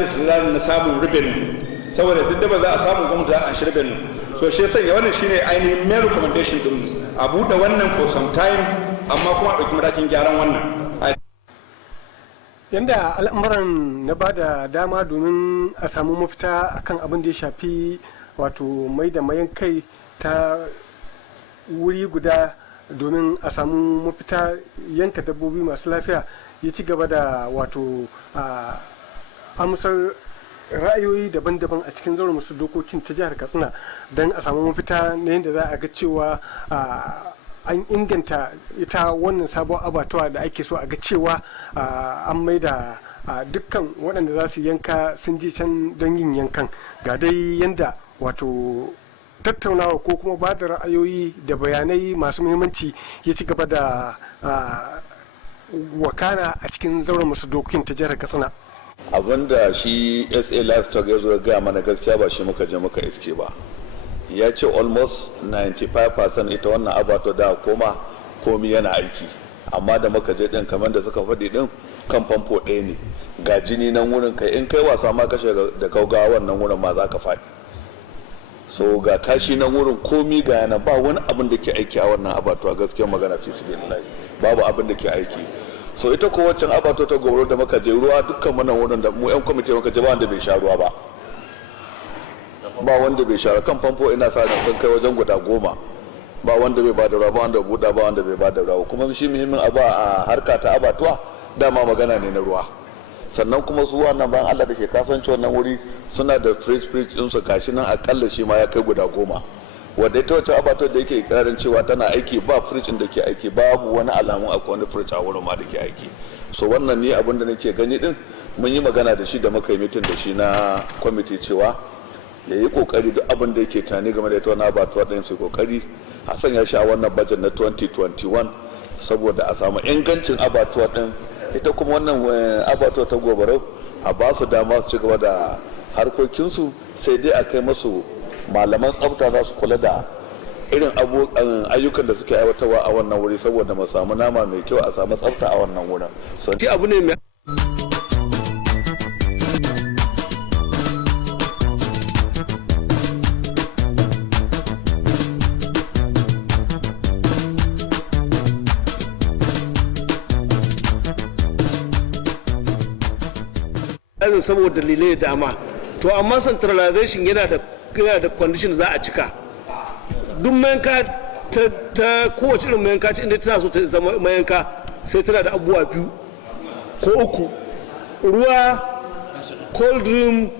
na samun revenue saboda duk da ba za a samu gwamnati za a shi revenue so shi sanya wannan shine ainihin main recommendation din a buɗe wannan for some time amma kuma a ɗauki matakin gyaran wannan. Yanda al'amuran na ba da dama domin a samu mafita akan abin da ya shafi wato mai da mayan kai ta wuri guda domin a samu mafita yanka dabbobi masu lafiya ya ci gaba da wato amsar ra'ayoyi daban-daban a cikin zauren masu dokokin ta jihar Katsina don a samu mafita na yadda za a ga cewa an inganta ita wannan sabon abatuwa da ake so a ga cewa an mai da dukkan waɗanda za su yanka sun je can don yin yankan ga dai yanda wato tattaunawa ko kuma ba da ra'ayoyi da bayanai masu muhimmanci ya ci gaba da wakana a cikin zauren masu dokokin ta jihar Katsina. Abinda shi SA Livestock ya zo ya gaya mana gaskiya ba shi muka je muka iske ba. Ya ce almost 95% ita wannan abato da koma komi yana aiki, amma da muka je din kamar da suka faɗi din kan famfo ɗaya ne ga jini nan wurin, kai in kai wasa ma kashe da gaugawa wannan wurin ma za ka faɗi. So ga kashi nan wurin komi ga yana ba wani abin da ke aiki a wannan abato a gaskiyar magana fi sabilillahi babu abin da ke aiki. So ita ko waccan abato ta gobaro da muka je ruwa dukkan mana wurin da mu yan kwamiti muka je ba wanda bai sha ruwa ba wanda bai sha kan famfo ina sa ran sun kai wajen guda 10 ba wanda bai bada ruwa ba wanda buɗa ba wanda bai bada ruwa kuma shi muhimmin abu a harka ta abatuwa dama magana ne na ruwa. Sannan kuma su wannan bayan Allah da ke kasuwanci wannan wuri suna da fridge din su gashi nan akalla shi ma ya kai guda 10 wadda ita wacce abato da yake ikirarin cewa tana aiki ba fridge da ke aiki babu wani alamun akwai wani fridge a wurin ma da ke aiki. So wannan ne abin da nake gani din mun yi magana da shi da muka yi mitin da shi na kwamiti cewa ya yi kokari da abin da yake tani game da ita wani abatuwa ɗin su kokari a sanya shi a wannan budget na 2021 saboda a samu ingancin abatuwa ɗin. Ita kuma wannan abatuwa ta gobarau a ba su dama su ci gaba da harkokinsu sai dai a kai masu malaman tsafta za su kula da irin ayyukan da suke aiwatarwa a wannan wuri saboda mu samu nama mai kyau a samu tsafta a wannan wurin. So abu ne mai saboda dalilai da dama, to amma centralization yana da condition za a cika. Duk mayanka ta kowace irin mayanka ce inda tana so ta zama mayanka sai tana da abubuwa 2 ko 3: ruwa, cold room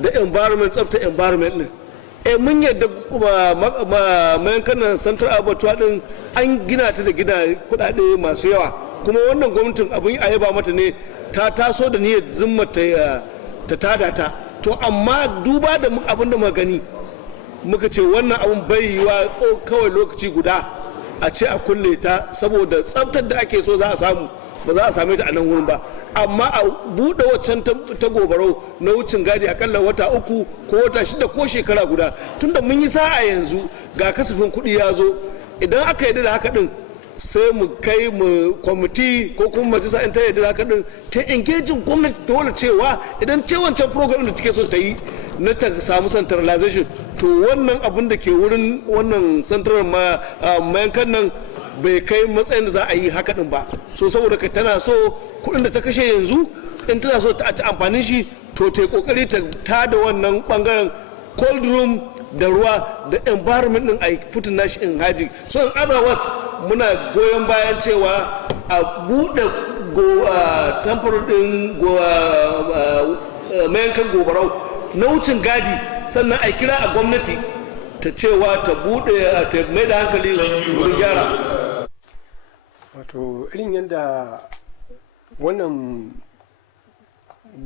da environment, tsafta environment din. Mun yadda mayankan nan central abattoir din an gina ta da gina kudade masu yawa, kuma wannan gwamnatin abin a yaba mata ne, ta taso da niyyar zimma ta tada ta. To amma duba da abin da muka gani muka ce wannan abin bai yiwa kawai lokaci guda a ce a kulle ta saboda tsaftar da ake so za a samu ba za a same ta a nan wurin ba, amma a buɗe waccan ta gobarau na wucin gadi akalla wata 3 ko wata 6 ko shekara guda, tunda mun yi sa'a yanzu ga kasafin kuɗi ya zo. Idan aka yarda da haka din sai mu kai mu kwamiti ko kuma majalisa in ta yarda da haka din ta engaging gwamnati dole cewa idan ce wancan program da take so ta yi na ta samu centralization, to wannan abin da ke wurin wannan central mayankan nan bai kai matsayin da za a yi haka din ba. So saboda ka tana so kuɗin da ta kashe yanzu in tana so ta amfanin shi, to ta yi kokari ta da wannan bangaren cold room da ruwa da environment din a putin nashi in haji. So in other words muna goyon bayan cewa a buɗe tamfar din mayankan gobarau na wucin gadi, sannan a kira a gwamnati ta cewa ta buɗe ta mai da hankali wurin gyara. Wato irin yadda wannan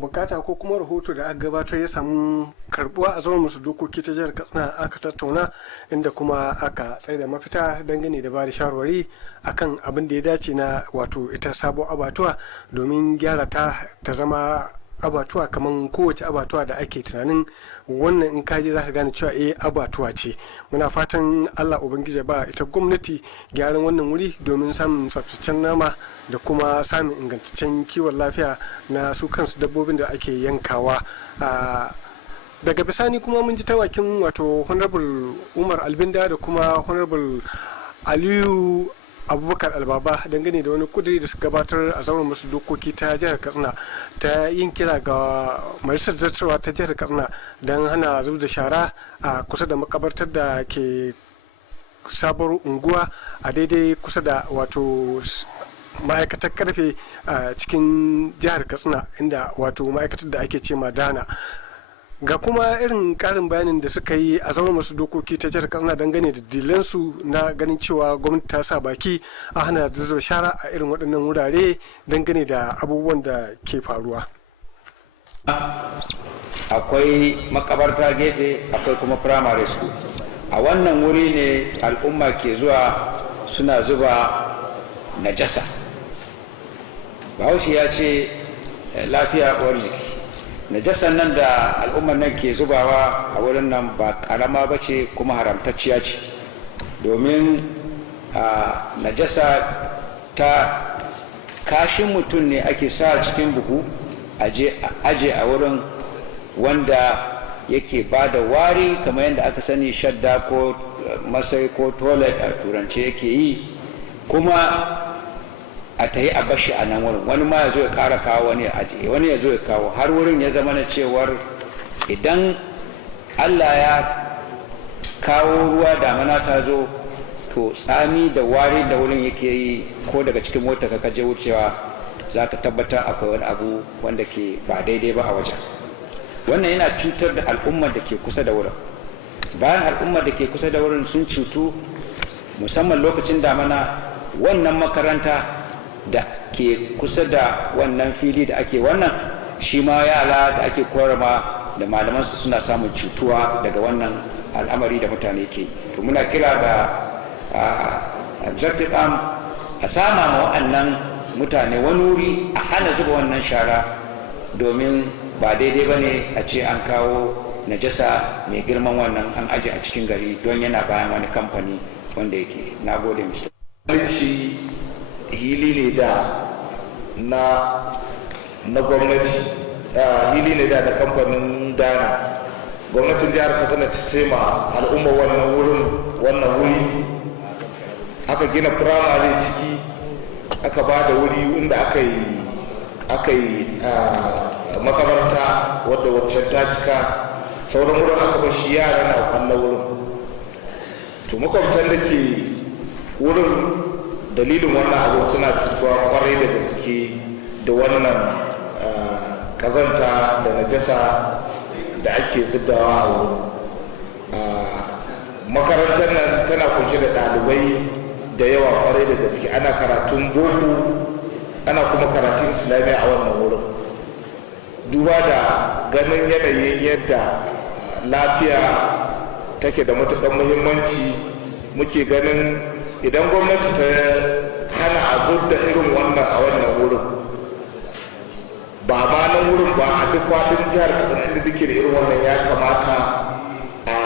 bukata ko kuma rahoto da aka gabatar ya samu karbuwa a zauren masu dokoki ta jihar Katsina, aka tattauna inda kuma aka tsaye da mafita dangane da bada shawarwari akan abin da ya dace na wato ita sabon abatuwa domin gyara ta zama abatuwa kamar kowace abatuwa da ake tunanin wannan in kaji za ka gane cewa abatuwa ce. Muna fatan Allah ubangiji ba ita gwamnati gyaran wannan wuri domin samun tsaftacen nama da kuma samun ingantaccen kiwon lafiya na su kansu dabbobin da ake yankawa. Daga bisani kuma mun ji tawakin wato honorable Umar Albinda da kuma honorable Aliyu Abubakar Albaba dangane da wani kudiri da suka gabatar a zauren masu dokoki ta jihar Katsina ta yin kira ga majalisar zartarwa ta jihar Katsina don hana zub da shara a kusa da makabartar da ke sabuwar unguwa a daidai kusa da wato ma'aikatar karfe a cikin jihar Katsina, inda wato ma'aikatar da ake ce Dana. Ga kuma irin karin bayanin da suka yi a zama masu dokoki ta jihar Katsina dangane da dalilansu na ganin cewa gwamnati ta sa baki a hana zuba shara a irin waɗannan wurare dangane da abubuwan da ke faruwa. Akwai makabarta gefe, akwai kuma primary school. A wannan wuri ne al'umma ke zuwa suna zuba najasa. Bahaushe ya ce lafiya uwar jiki. Najasan nan da al'ummar nan ke zubawa a wurin nan ba karama ba ce kuma haramtacciya ce, domin najasa ta kashin mutum ne ake sa cikin buhu aje a wurin wanda yake ba da wari kamar yadda aka sani shadda ko masai ko toilet a turance yake yi, kuma a ta yi a bashi a nan wurin. Wani ma ya zo ya ƙara kawo, wani ya ajiye, wani ya zo ya kawo, har wurin ya zama na cewar idan Allah ya kawo ruwa damana ta zo, to tsami da wari da wurin yake yi, ko daga cikin mota ka je wucewa za ka tabbata akwai wani abu wanda ke ba daidai ba a wajen. Wannan yana cutar da al'ummar da ke kusa da wurin. Bayan al'ummar da ke kusa da wurin sun cutu, musamman lokacin damana, wannan makaranta da ke kusa da wannan fili da ake wannan, shi ma yara da ake koyarwa da malamansu suna samun cutuwa daga wannan al'amari da mutane ke. To muna kira ga executive arm a sama ma wa'annan mutane wani wuri a hana zuba wannan shara, domin ba daidai ba ne a ce an kawo najasa mai girman wannan an aje a cikin gari don yana bayan wani kamfani wanda yake. Na gode Mr. hili ne da na gwamnati, hili ne da kamfanin Dana. Gwamnatin jihar Katsina ta ce ma al'umma wannan wuri aka gina firamare ciki, aka ba da wuri inda aka yi makabarta wadda waccan ta cika, sauran wurin aka ba shi yara na kwallon wurin. To makwabtan da ke wurin dalilin wannan abin suna cutuwa kwarai da gaske da wannan kazanta da najasa da ake zubawa a wurin. Makarantar nan tana kunshe da ɗalibai da yawa kwarai da gaske, ana karatun boko ana kuma karatun islamiyya a wannan wurin. Duba da ganin yanayin yadda lafiya take da matuƙar muhimmanci, muke ganin idan gwamnati ta hana a zub da irin wannan a wannan wurin, ba ma nan wurin ba a duk faɗin jihar Katsina inda duke da irin wannan, ya kamata a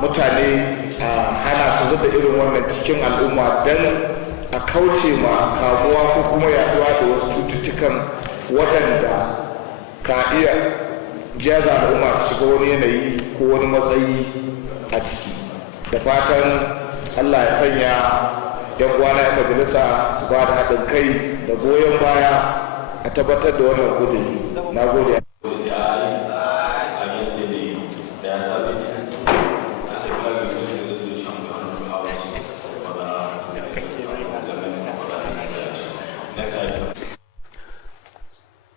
mutane a hana su zub da irin wannan cikin al'umma don a kauce ma kamuwa ko kuma yaduwa da wasu cututtukan waɗanda ka iya jaza al'umma ta shiga wani yanayi ko wani matsayi a ciki. Da fatan Allah ya sanya yan uwana yan majalisa su ba da haɗin kai da goyon baya a tabbatar da wannan gudunmi. Na gode.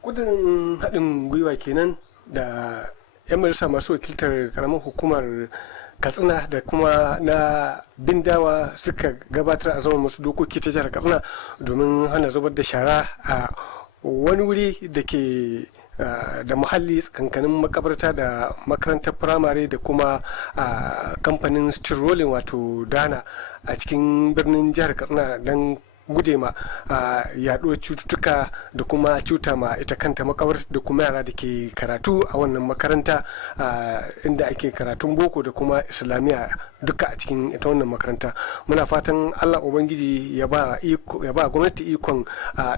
Kudurin haɗin gwiwa kenan da 'yan majalisa masu wakiltar karamar hukumar Katsina da kuma na Bindawa suka gabatar a zaman masu dokoki ta jihar Katsina domin hana zubar da shara a wani wuri da ke da muhalli tsakankanin makabarta da makarantar firamare da kuma kamfanin Stirolin wato Dana a cikin birnin jihar Katsina don gude ma yaduwar cututtuka da kuma cuta ma ita kanta makabarta da kuma yara da ke karatu a wannan makaranta inda ake karatun boko da kuma islamiyya duka a cikin ita wannan makaranta. Muna fatan Allah ubangiji ya ba gwamnati ikon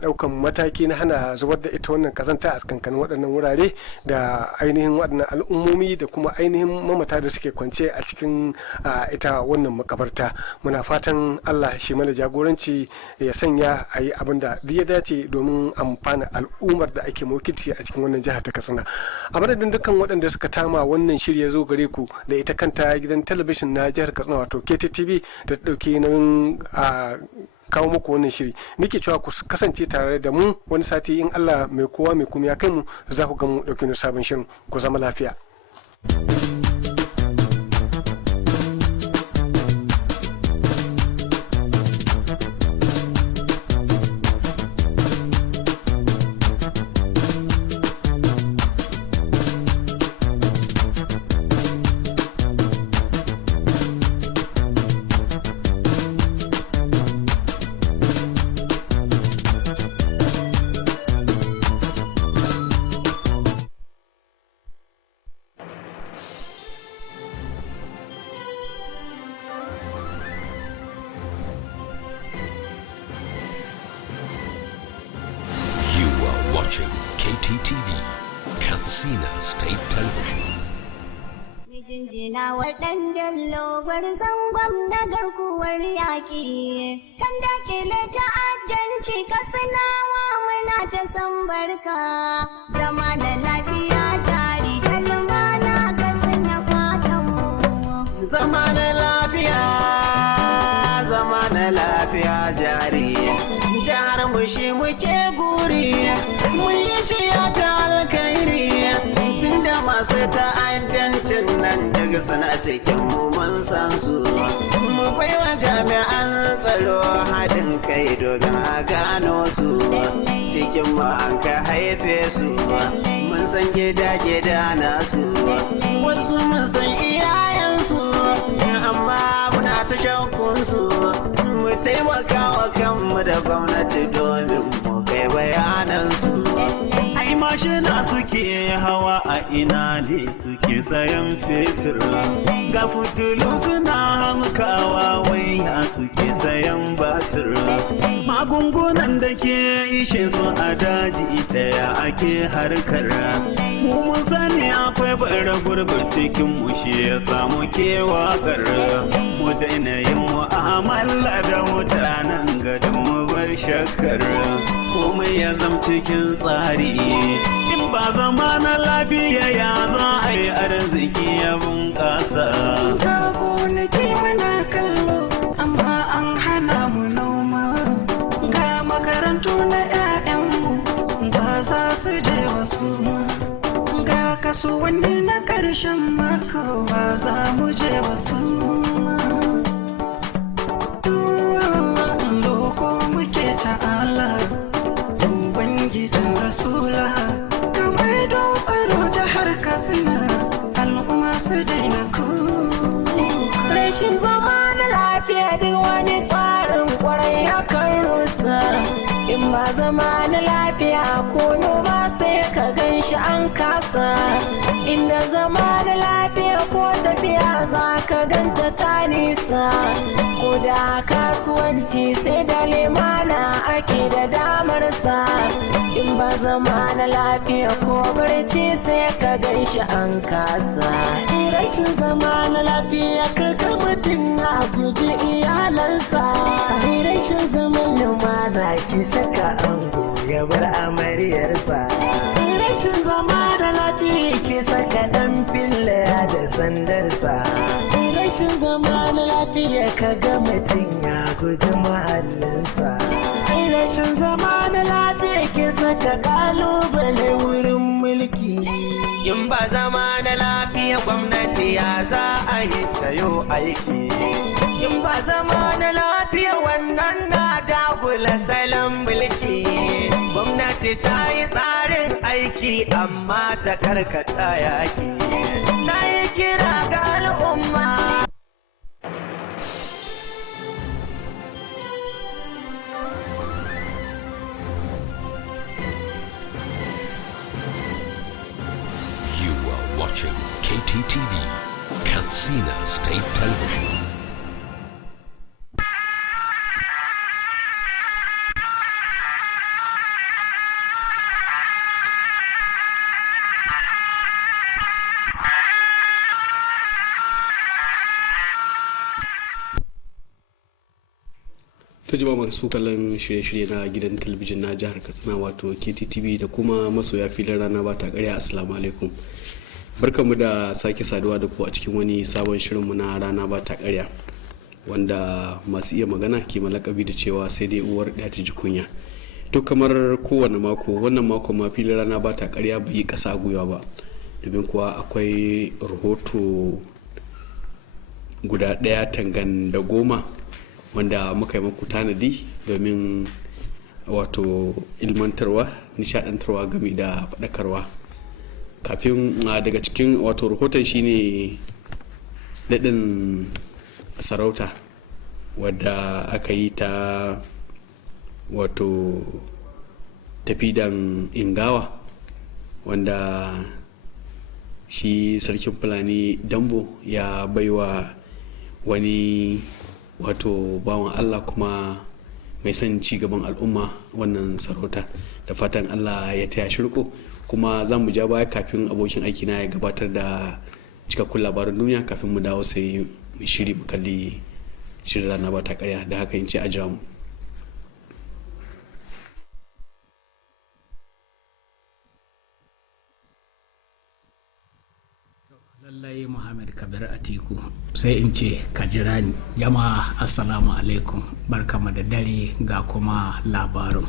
daukan mataki na hana zubar da ita wannan kazanta a kankanin waɗannan wurare da ainihin waɗannan al'ummomi da kuma ainihin mamata da suke kwance a cikin ita wannan makabarta. Muna fatan Allah shi mana jagoranci ya sanya a yi abin da ya dace domin amfana al'ummar da ake mawakilci a cikin wannan jihar ta Katsina. A madadin dukkan waɗanda suka tama wannan shirya zo gare ku da ita kanta gidan talabijin na jihar Katsina wato KTTV da ta ɗauki nauyin kawo muku wannan shiri, nake cewa ku kasance tare da mu wani sati in Allah mai kowa mai kuma ya kai mu za ku ga mu ɗauki wani sabon shirin. Ku zama lafiya. Watching KTTV, Katsina State Television. Jinjina waɗanda lobar zangon na garkuwar yaƙi, kan dakile ta'addanci Katsinawa muna ta san barka, zama da lafiya jari kalma na Katsina fatanmu. Zama da lafiya jari, jihar mu shi muke guri, mun yi shi ya fi alkairi, tunda masu ta'addancin nan daga suna cikin mu mun san su, mu baiwa jami'an tsaro haɗin kai domin a gano su, cikin mu an ka haife su, mun san gida nasu, wasu mun san iyayensu, amma muna ta shakkunsu, mu taimaka wa kanmu da gwamnati domin mu kai bayanansu. Ai mashina suke hawa a ina ne suke sayan fetur, ga fitilu suna hankawa waya suke sayan batir, magungunan da ke ishe su a daji ta ya ake harkar, mu mun sani akwai bara gurbin cikin mu shi ya samu kewakar, mu daina yin mu'amala da mutanen gadon mu bar shakkar, komai ya zam cikin tsari, in ba zama na lafiya ya za a yi arziki ya bunƙasa. Ga gonaki muna kallo amma an hana mu noma, ga makarantu na 'ya'yanmu ba za su je wasu ma, ga kasuwanni na ƙarshen mako ba za mu je wasu ma. Loko muke ta'ala Ubangijin Rasula, kamar don tsaro jihar Katsina al'umma su daina kuka. Rashin zama na lafiya duk wani tsarin kwarai hakan rusa, in ba zama na lafiya ko noma sai ka gan shi an kasa, inda zama na lafiya ko tafiya za ka ganta ta nisa, ko da kasuwanci sai da limana ake da damarsa, in ba zama na lafiya ko barci sai ka gan shi an kasa. Rashin zama na lafiya ka ga mutum a guji iyalansa, rashin zaman lumana ki saka ango ya bar amaryarsa, rashin zama da lafiya ki saka dan filla da sandarsa, rashin zama na lafiya ka ga mutum ya guji mahallinsa, rashin zama na lafiya ki saka kalubale wurin mulki. In ba zama na lafiya gwamnati ya za a yi tayo aiki, in ba zama na lafiya wannan na dagula salon mulki, gwamnati ta yi tsarin aiki amma ta karkata yaki, na yi kira ga al'umma. watching KTTV, Katsina State Television. ta jima masu kallon shirye-shirye na gidan talabijin na jihar katsina wato KTTV da kuma masoya filin rana ba ta karya. Assalamu alaikum, barkamu da sake saduwa da ku a cikin wani sabon shirinmu na rana ba ta karya, wanda masu iya magana ke malakabi da cewa sai dai uwar ɗaya ta ji kunya. To kamar kowane mako, wannan mako ma filin rana ba ta karya bai yi ƙasa gwiwa ba, domin kuwa akwai rahoto guda ɗaya tangan da goma wanda muka yi muku tanadi domin wato ilmantarwa, nishadantarwa game da faɗakarwa. Kafin daga cikin wato rahoton shine daɗin sarauta wadda aka yi ta wato tafidan ingawa, wanda shi sarkin fulani dambo ya baiwa wani wato bawan Allah kuma mai son ci gaban al'umma wannan sarauta. Da fatan Allah ya taya shirko, kuma za mu ja baya kafin abokin aiki na ya gabatar da cikakkun labaran duniya kafin mu dawo sai mu shiri mu kalli shirin rana ba ta karya. Da haka in ce a jira mu. lallai Muhammad Kabir Atiku, sai in ce ka jira ni. Jama'a assalamu alaikum, barkamu da dare ga kuma labarin.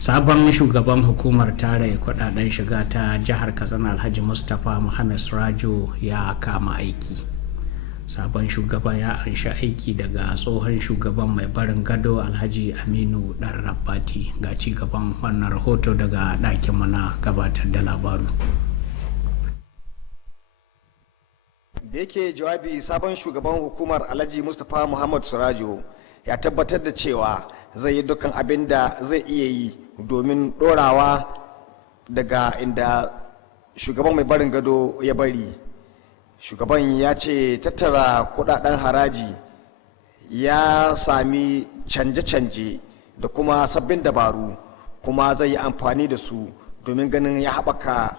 Sabon shugaban hukumar tare kudaden shiga ta jihar Katsina Alhaji Mustapha Muhammad Surajo ya kama aiki. Sabon shugaban ya anshi aiki daga tsohon shugaban mai barin gado Alhaji Aminu Dan Rabbati. Ga ci gaban wannan rahoto daga ɗakin na gabatar da labaru. Da yake jawabi, sabon shugaban hukumar Alhaji Mustapha Muhammad Surajo ya tabbatar da cewa zai yi dukkan abin da zai iya yi domin dorawa daga inda shugaban mai barin gado ya bari. Shugaban ya ce tattara kudaden haraji ya sami canje-canje da kuma sabbin dabaru, kuma zai yi amfani da su domin ganin ya haɓaka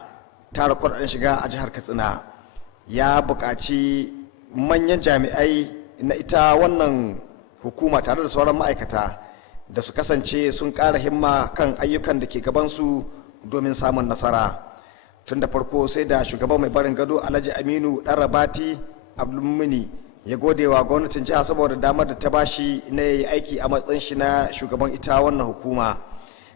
tara kudaden shiga a jihar Katsina. Ya buƙaci manyan jami'ai na ita wannan hukuma tare da sauran ma'aikata da su kasance sun ƙara himma kan ayyukan da ke gabansu domin samun nasara. Tun da farko sai da shugaban mai barin gado Alhaji Aminu Dan Rabati Abdulmuni ya gode wa gwamnatin jiha saboda damar da ta bashi na yayi aiki a matsayin shi na shugaban ita wannan hukuma.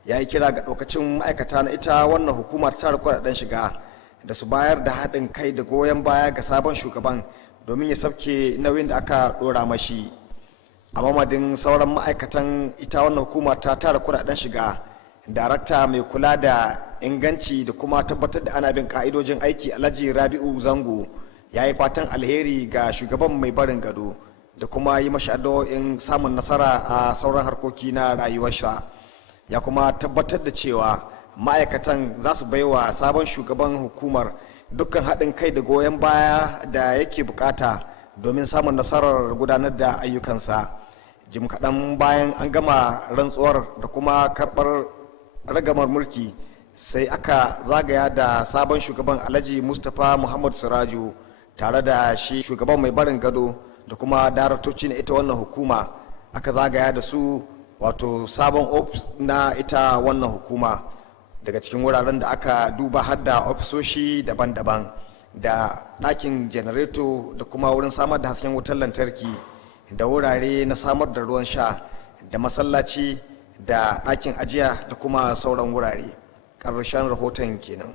Ya yi kira ga ɗaukacin ma'aikata na ita wannan hukuma ta tara kuɗaɗen shiga da su bayar da haɗin kai da goyon baya ga sabon shugaban domin ya sauke nauyin da aka ɗora mashi. A mamadin sauran ma'aikatan ita wannan hukuma ta tara kuɗaɗen shiga, darakta mai kula da inganci da kuma tabbatar da ana bin ka'idojin aiki Alhaji Rabi'u Zango ya yi fatan alheri ga shugaban mai barin gado da kuma yi mashi addu'o'in samun nasara a sauran harkoki na rayuwarsa. Ya kuma tabbatar da cewa ma'aikatan za su baiwa sabon shugaban hukumar dukkan haɗin kai da goyon baya da yake bukata domin samun nasarar gudanar da ayyukansa. Jim kaɗan bayan an gama rantsuwar da kuma karɓar ragamar mulki, sai aka zagaya da sabon shugaban Alhaji Mustapha Muhammad Surajo tare da shi shugaban mai barin gado da kuma daraktoci na ita wannan hukuma. Aka zagaya da su wato sabon ofis na ita wannan hukuma. Daga cikin wuraren da aka duba har da ofisoshi daban-daban da ɗakin janareto da kuma wurin samar da hasken wutar lantarki da wurare na samar da ruwan sha da masallaci da ɗakin ajiya da kuma sauran wurare. Ƙarshen rahoton kenan.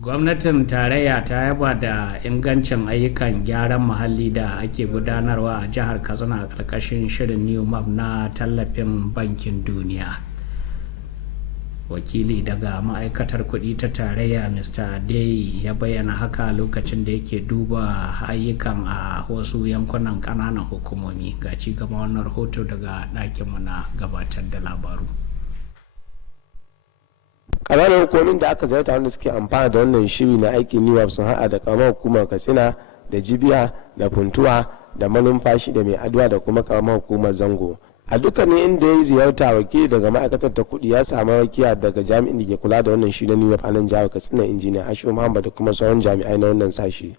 Gwamnatin tarayya ta yaba da ingancin ayyukan gyaran muhalli da ake gudanarwa a jihar Katsina a ƙarƙashin shirin New Map na tallafin Bankin Duniya. Wakili daga ma'aikatar kuɗi ta tarayya Mr. Adeyi ya bayyana haka lokacin da yake duba ayyukan a wasu yankunan ƙananan hukumomi. Ga ci gaba wannan rahoto daga ɗakinmu na gabatar da labaru. ƙananan hukumomin da aka ziyarta wanda suke amfana da wannan shiri na aikin niwap sun haɗa da ƙaramar hukumar katsina da jibiya da funtuwa da manumfashi da mai aduwa da kuma ƙaramar hukumar zango. A dukkanin inda ya yi ziyarta, wakili daga ma'aikatar ta kuɗi ya samu rakiya daga jami'in da ke kula da wannan shiri na niwap a nan jihar katsina, injiniya ashiru muhammad da kuma sauran jami'ai na wannan sashi.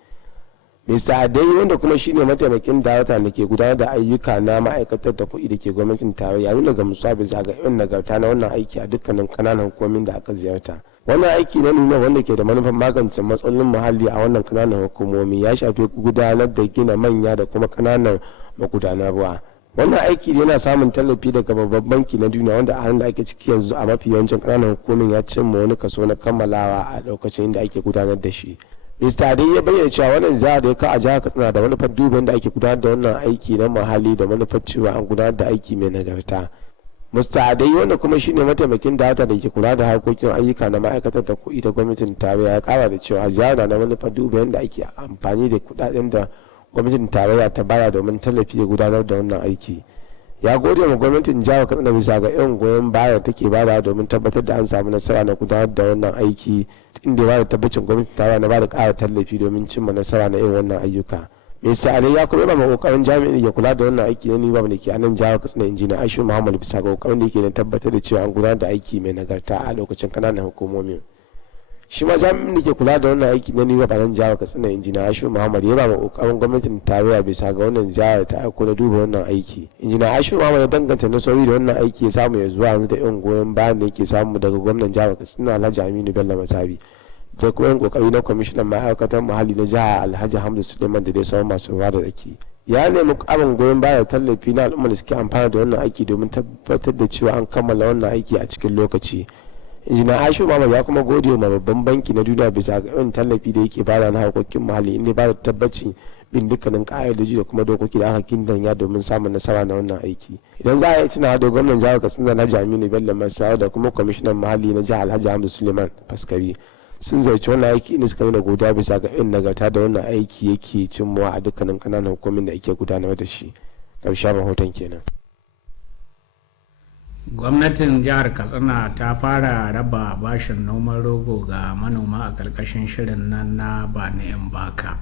Mr. Adeyi, wanda kuma shine mataimakin darakta da ke gudanar da ayyuka na ma'aikatar ta kuɗi da ke gwamnatin tarayya, nuna ga musa bisa ga irin nagarta na wannan aiki a dukkanin kananan hukumomin da aka ziyarta. Wannan aiki na nuna wanda ke da manufar magance matsalolin muhalli a wannan kananan hukumomi ya shafi gudanar da gina manya da kuma kananan magudanan ruwa. Wannan aiki yana samun tallafi daga babban banki na duniya, wanda a halin da ake ciki yanzu a mafi yawancin kananan hukumomin ya cimma wani kaso na kammalawa a lokacin inda ake gudanar da shi. Mr. Adai ya bayyana cewa wannan ziyara da ya kawo a jihar Katsina da manufar duban da ake gudanar da wannan aiki na muhalli da manufar cewa an gudanar da aiki mai nagarta. Mr. Adai, wanda kuma shine mataimakin data da ke kula da harkokin ayyuka na ma'aikatar da kuɗi ta gwamnatin tarayya, ya kara da cewa ziyara na manufar duba yadda ake amfani da kuɗaɗen da gwamnatin tarayya ta baya domin tallafi da gudanar da wannan aiki. Ya gode wa gwamnatin jihar Katsina bisa ga irin goyon baya take bada domin tabbatar da an samu nasara na gudanar da wannan aiki, inda ba da tabbacin gwamnatin tarayya na bada ƙara tallafi domin cimma nasara na irin wannan ayyuka. Mr. Ali ya kuma yaba kokarin jami'in da ke kula da wannan aiki na niwap da ke a nan jihar Katsina, injiniya Aishu Muhammad, bisa ga kokarin da yake na tabbatar da cewa an gudanar da aiki mai nagarta a lokacin kananan hukumomin. Shi ma jami'in da ke kula da wannan aiki na niwap a nan jihar Katsina, injiniya Aishu Muhammad, ya ba kokarin gwamnatin tarayya bisa ga wannan ziyara ta aiko na duba wannan aiki. Injiniya Aishu Muhammad ya danganta nasarori da wannan aiki ya samu ya zuwa yanzu da irin goyon bayan da yake samu daga gwamnan jihar Katsina Alhaji Aminu Bello Masabi, da kuma yin kokari na kwamishinan ma'aikatar muhalli na jihar Alhaji Hamdu Suleiman da dai sauran masu ruwa da tsaki. Ya nemi ƙarin goyon baya tallafi na al'umma da suke amfana da wannan aiki domin tabbatar da cewa an kammala wannan aiki a cikin lokaci. Injiniya Aishu Muhammad ya kuma gode wa babban banki na duniya bisa ga irin tallafi da yake bada na harkokin muhalli, inda ba da tabbacin bin dukkanin ka'idoji da kuma dokoki da aka kindanya domin samun nasara na wannan aiki. Idan za a yi tunawa da gwamnan jihar Katsina Alhaji Aminu Bello Masawa da kuma kwamishinan muhalli na jihar Alhaji Hamdu Suleiman Faskari sun zarci wannan aiki inda suka nuna godiya bisa ga irin nagarta da wannan aiki yake cimmawa a dukkanin kananan hukumomin da ake gudanar da shi. Ƙarshen rahoton kenan. Gwamnatin jihar Katsina ta fara raba bashin noman rogo ga manoma a ƙarƙashin shirin nan na bani in baka.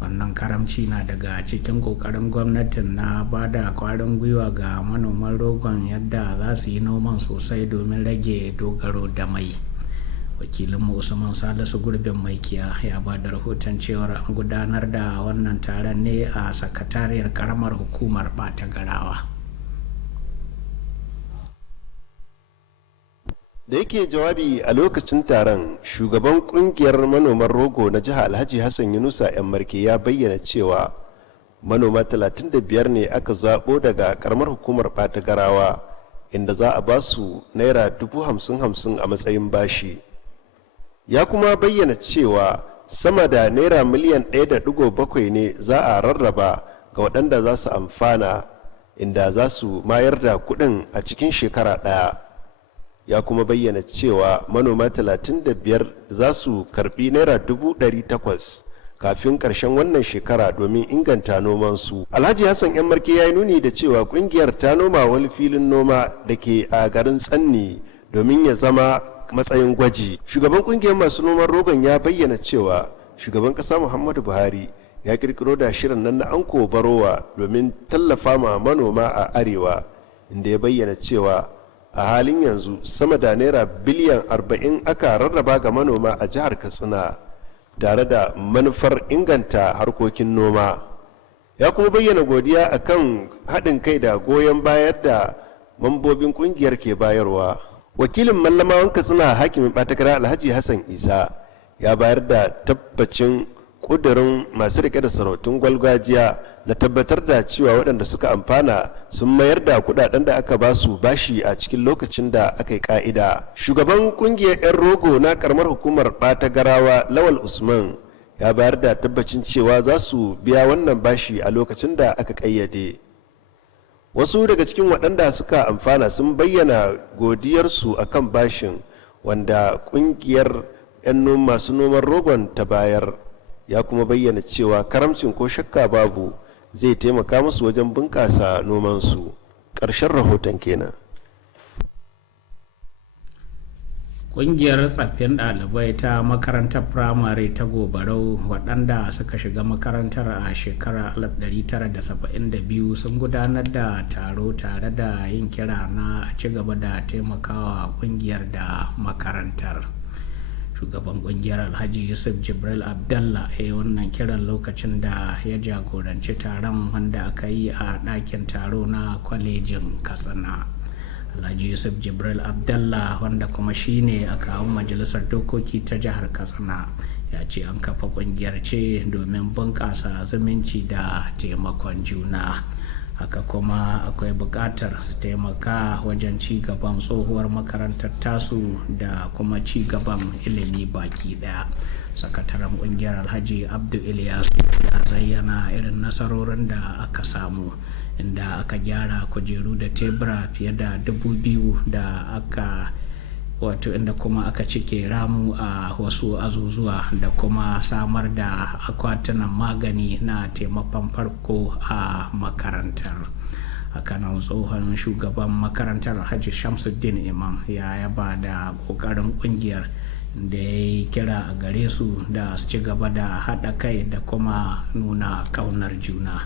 Wannan karamci na daga cikin ƙoƙarin gwamnatin na ba da ƙwarin gwiwa ga manoman rogon yadda za su yi noman sosai domin rage dogaro da mai. Wakilin Usman Salisu Gurbin Maikiya ya ba da rahoton cewar an gudanar da wannan taron ne a sakatariyar karamar hukumar Bata Garawa. Da yake jawabi a lokacin taron, shugaban kungiyar manoman rogo na jihar Alhaji Hassan Yunusa yan marke ya bayyana cewa manoma 35 ne aka zabo daga karamar hukumar Bata Garawa, inda za a ba su naira 50,050 a matsayin bashi. Ya kuma bayyana cewa sama da naira miliyan 1.7 ne za a rarraba ga waɗanda za su amfana, inda za su mayar da kuɗin a cikin shekara ɗaya. Ya kuma bayyana cewa manoma 35 za su karbi naira 800,000 kafin ƙarshen wannan shekara domin inganta nomansu. Alhaji Hassan yan marke ya yi nuni da cewa ƙungiyar ta noma wani filin noma da ke a garin Tsanni domin ya zama matsayin gwaji. Shugaban kungiyar masu noman rogon ya bayyana cewa shugaban kasa Muhammadu Buhari ya kirkiro da shirin nan na anko barowa domin tallafa ma manoma a arewa, inda ya bayyana cewa a halin yanzu sama da naira biliyan 40 aka rarraba ga manoma a jihar Katsina tare da manufar inganta harkokin noma. Ya kuma bayyana godiya akan haɗin kai da goyon bayar da mambobin kungiyar ke bayarwa. Wakilin mallamawan Katsina hakimin Batakara Alhaji Hassan Isa ya bayar da tabbacin kudurin masu rike da sarautun gwalgwajiya na tabbatar da cewa waɗanda suka amfana sun mayar da kudaden da aka basu bashi a cikin lokacin da aka yi ka'ida. Shugaban kungiyar 'yan rogo na karamar hukumar Batagarawa Lawal Usman ya bayar da tabbacin cewa za su biya wannan bashi a lokacin da aka kayyade. Wasu daga cikin waɗanda suka amfana sun bayyana godiyarsu akan bashin wanda kungiyar 'yan masu noman rogon ta bayar. Ya kuma bayyana cewa karamcin ko shakka babu zai taimaka musu wajen bunƙasa nomansu. Ƙarshen rahoton kenan. Ƙungiyar tsaffin ɗalibai ta makarantar firamare ta Gobarau waɗanda suka shiga makarantar a shekarar 1972 sun gudanar da taro tare da yin kira na a ci gaba da taimakawa ƙungiyar da makarantar. Shugaban ƙungiyar Alhaji Yusuf Jibril Abdallah ya yi wannan kiran lokacin da ya jagoranci taron wanda aka yi a ɗakin taro na kwalejin Katsina. Alhaji Yusuf Jibril Abdallah wanda kuma shine a kawun majalisar dokoki ta jihar Katsina ya ce an kafa kungiyar ce domin bunƙasa zumunci da taimakon juna. Haka kuma akwai buƙatar su taimaka wajen ci gaban tsohuwar makarantar tasu da kuma ci gaban ilimi baki ɗaya. Sakataren kungiyar Alhaji Abdu Ilyasu ya zayyana irin nasarorin da aka samu, inda aka gyara kujeru da tebura fiye da 2,000 da aka inda kuma aka cike ramu a wasu azuzuwa da kuma samar da akwatunan magani na taimakon farko a makarantar. Hakanan tsohon shugaban makarantar Alhaji Shamsuddin Imam ya yaba da kokarin kungiyar da ya yi kira a gare su da su ci gaba da haɗa kai da kuma nuna ƙaunar juna.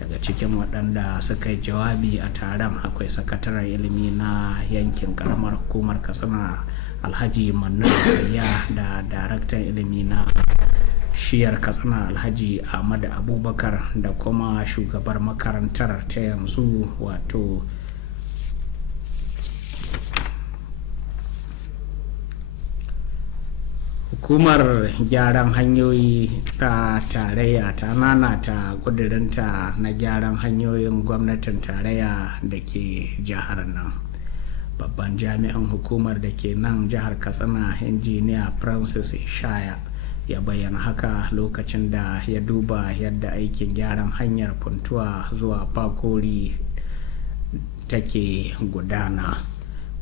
Daga cikin waɗanda suka yi jawabi a taron akwai sakataren ilimi na yankin karamar hukumar Katsina Alhaji Manu Kayya da daraktan ilimi na shiyar Katsina Alhaji Ahmad Abubakar da kuma shugabar makarantar ta yanzu wato hukumar gyaran hanyoyi ta tarayya ta nanata kudurinta na gyaran hanyoyin gwamnatin tarayya da ke jihar nan. Babban jami'in hukumar da ke nan jihar Katsina injiniya Francis Shaya ya bayyana haka lokacin da ya duba yadda aikin gyaran hanyar Funtuwa zuwa Bakori take gudana.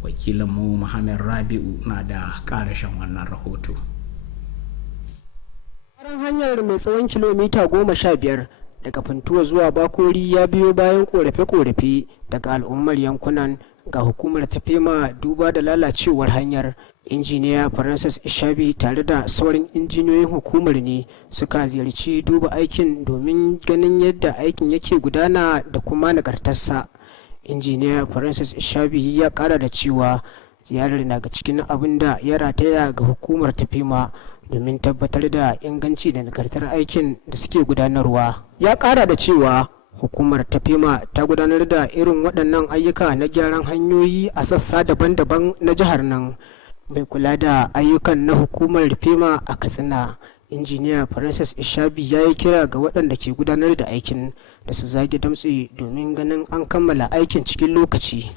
Wakilinmu Muhammad Rabi'u na da karashin wannan rahoto. Gyaran hanyar mai tsawon kilomita 15 daga Funtuwa zuwa Bakori ya biyo bayan korafe-korafe daga al'ummar yankunan ga hukumar ta fema duba da lalacewar hanyar. Injiniya Francis Ishabi tare da sauran injiniyoyin hukumar ne suka ziyarci duba aikin domin ganin yadda aikin yake gudana da kuma nagartarsa. Injiniya Francis Ishabi ya kara da cewa ziyarar na ga cikin abin da ya rataya ga hukumar ta fema domin tabbatar da inganci da nagartar aikin da suke gudanarwa. Ya kara da cewa hukumar ta fema ta gudanar da irin waɗannan ayyuka na gyaran hanyoyi a sassa daban-daban na jihar nan. Mai kula da ayyukan na hukumar fema a Katsina, injiniya Francis Ishabi ya yi kira ga waɗanda ke gudanar da aikin da su zage damtse domin ganin an kammala aikin cikin lokaci.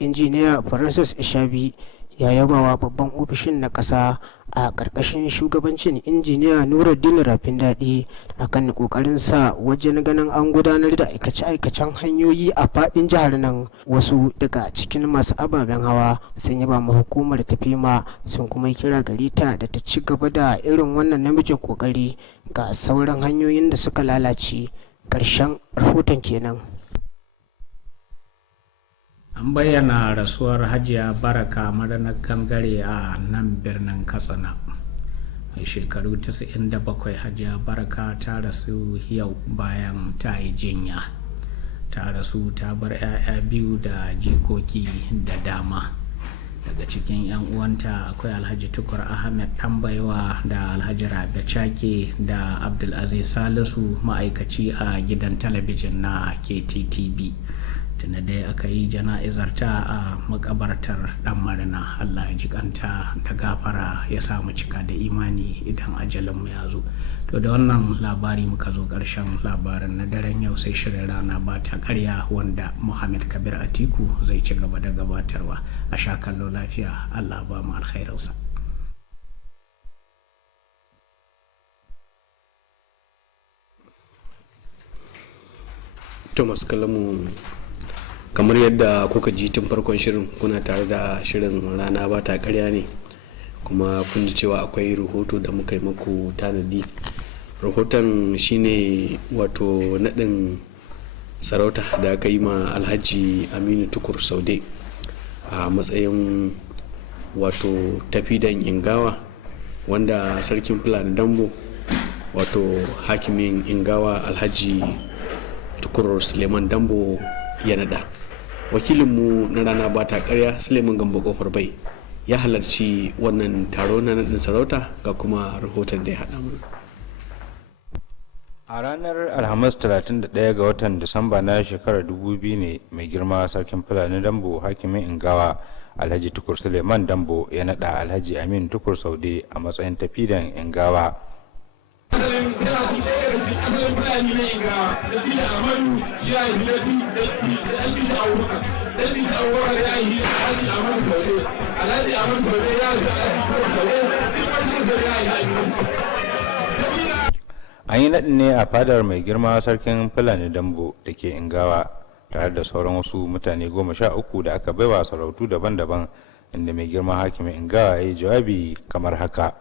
Injiniya Francis Ishabi ya yabawa babban ofishin na ƙasa a ƙarƙashin shugabancin injiniya Nuruddin Rafin Daɗi akan ƙoƙarinsa wajen ganin an gudanar da aikace-aikacen hanyoyi a faɗin jihar nan. Wasu daga cikin masu ababen hawa sun yaba ma hukumar ta fema sun kuma kira gare ta da ta ci gaba da irin wannan namijin ƙoƙari ga sauran hanyoyin da suka lalace. Ƙarshen rahoton kenan. An bayyana rasuwar Hajiya Baraka Madanar Gangare a nan birnin Katsina. Mai shekaru 97 Hajiya Baraka ta rasu yau bayan ta yi jinya. Ta rasu ta bar 'ya'ya biyu da jikoki da dama. Daga cikin 'yan uwanta akwai Alhaji Tukur Ahmed Ɗanbaiwa da Alhaji Rabe Chake da Abdulaziz Salisu ma'aikaci a gidan talabijin na KTTV. Tuna dai aka yi jana'izarta a makabartar Dan Marina. Allah ya jikanta da gafara ya samu cika da imani idan ajalinmu ya zo. To da wannan labari muka zo ƙarshen labarin na daren yau, sai shirin rana ba ta ƙarya wanda Muhammad Kabir Atiku zai ci gaba da gabatarwa. A sha kallo lafiya, Allah ba mu alkhairinsa. Thomas Kalamu, kamar yadda kuka ji tun farkon shirin, kuna tare da shirin rana ba ta karya ne, kuma kun ji cewa akwai rahoto da muka yi maku tanadi. Rahoton shine wato naɗin sarauta da aka yi ma Alhaji Aminu Tukur Saude a matsayin wato tafidan ingawa wanda sarkin fulani dambo wato hakimin ingawa alhaji tukur suleiman dambo ya nada. Wakilinmu na rana ba ta karya suleiman gambo kofar bai ya halarci wannan taro na nadin sarauta ga kuma rahoton da ya haɗa mu. A ranar Alhamis 31 ga watan Disamba na shekarar 2000 ne mai girma sarkin Fulani Dambo hakimin Ingawa Alhaji Tukur Suleiman Dambo ya nada Alhaji Amin Tukur Saude a matsayin tafidan Ingawa. An yi naɗin ne a fadar mai girma sarkin Fulani Dambo da ke Ingawa tare da sauran wasu mutane 13 da aka baiwa sarautu daban-daban, inda mai girma hakimin Ingawa ya yi jawabi kamar haka.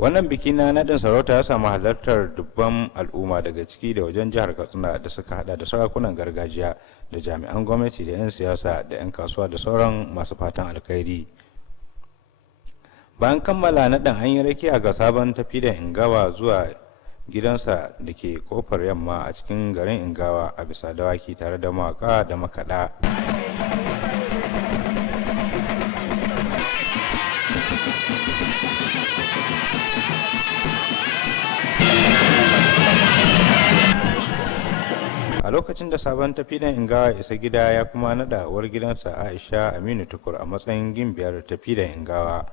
Wannan biki na naɗin sarauta ya samu halartar dubban al'umma daga ciki da wajen jihar Katsina da suka hada da sarakunan gargajiya da jami'an gwamnati da 'yan siyasa da 'yan kasuwa da sauran masu fatan alkhairi. Bayan kammala naɗin an yi rakiya ga sabon tafidan Ingawa zuwa gidansa da ke kofar yamma a cikin garin Ingawa a bisa dawaki tare da mawaka da makaɗa. A lokacin da sabon tafidan Ingawa isa gida ya kuma nada uwar gidansa Aisha Aminu Tukur a matsayin gimbiyar tafidan Ingawa.